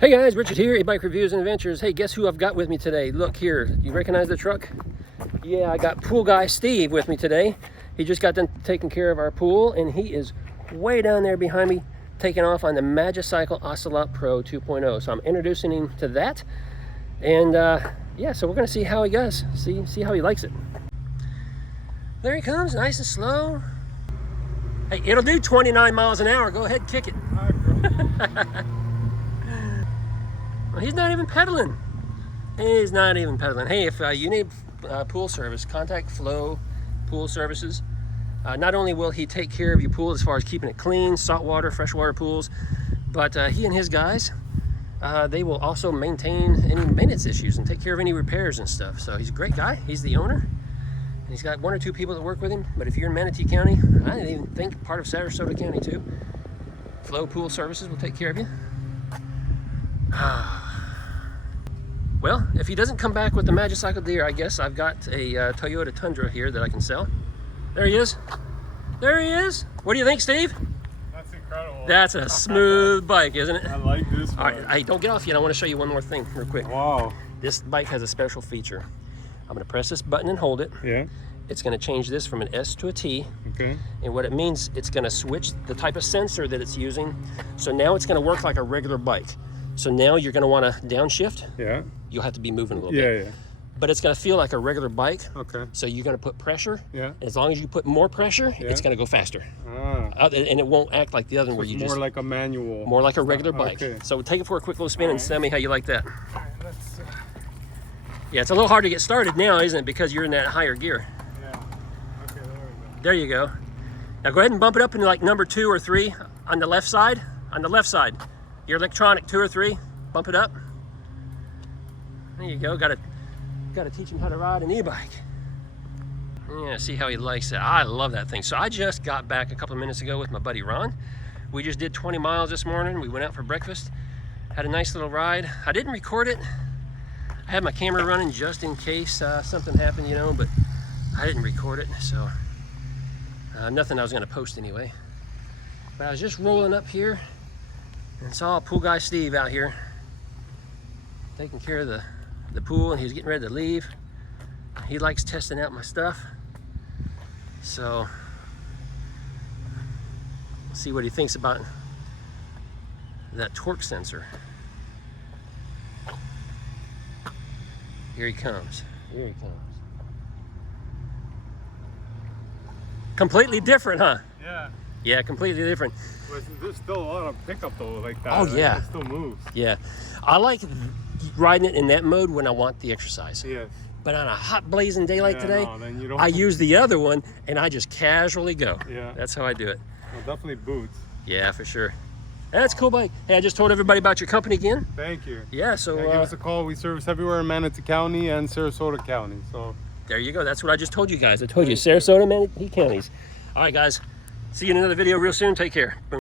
Hey guys, Richard here, eBike Reviews and Adventures. Hey, guess who I've got with me today? Look here, you recognize the truck? Yeah, I got pool guy Steve with me today. He just got done taking care of our pool, and he is way down there behind me, taking off on the MAGICYCLE Ocelot Pro 2.0. So I'm introducing him to that, and yeah, so we're gonna see how he goes, see how he likes it. There he comes, nice and slow. Hey, it'll do 29 miles an hour. Go ahead, kick it. Well, he's not even pedaling. He's not even pedaling. Hey, if you need pool service, contact Flow Pool Services. Not only will he take care of your pool as far as keeping it clean, saltwater, freshwater pools, but he and his guys, they will also maintain any maintenance issues and take care of any repairs and stuff. So he's a great guy. He's the owner. And he's got 1 or 2 people that work with him. But if you're in Manatee County, I didn't even think part of Sarasota County too, Flow Pool Services will take care of you. Well, if he doesn't come back with the MAGICYCLE deer, I guess I've got a Toyota Tundra here that I can sell. There he is. There he is. What do you think, Steve? That's incredible. That's a smooth bike, isn't it? I like this one. All right, hey, don't get off yet. I want to show you one more thing real quick. Wow. This bike has a special feature. I'm going to press this button and hold it. Yeah. It's going to change this from an S to a T. Okay. And what it means, it's going to switch the type of sensor that it's using. So now it's going to work like a regular bike. So now you're going to want to downshift. Yeah. You'll have to be moving a little bit. Yeah. But it's going to feel like a regular bike. Okay. So you're going to put pressure. Yeah. As long as you put more pressure, it's going to go faster. And it won't act like the other one where you more like a manual. More like a regular bike. Okay. So take it for a quick little spin and tell me how you like that. All right, let's, yeah, it's a little hard to get started now, isn't it? Because you're in that higher gear. yeah. Okay, there we go. There you go. Now go ahead and bump it up into like number 2 or 3 on the left side. On the left side. Your electronic 2 or 3. Bump it up. There you go. Got to teach him how to ride an e-bike. Yeah, see how he likes it. I love that thing. So I just got back a couple of minutes ago with my buddy Ron. We just did 20 miles this morning. We went out for breakfast. Had a nice little ride. I didn't record it. I had my camera running just in case something happened, you know, but I didn't record it. So nothing I was going to post anyway. But I was just rolling up here and saw pool guy Steve out here taking care of the pool, and he was getting ready to leave. He likes testing out my stuff, so we'll see what he thinks about that torque sensor. Here he comes. Here he comes. Completely different, huh? Yeah. Yeah, completely different. But there's still a lot of pickup though, like that. Oh, yeah. It still moves. Yeah. I like riding it in that mode when I want the exercise. Yes. But on a hot blazing day like today, no, then you don't... I use the other one and I just casually go. Yeah. That's how I do it. Well, definitely boots. Yeah, for sure. That's a cool bike. Hey, I just told everybody about your company again. Thank you. Yeah, so give us a call. We service everywhere in Manatee County and Sarasota County. So there you go. That's what I just told you guys. I told you Sarasota, Manatee counties. All right, guys. See you in another video real soon. Take care. Boom.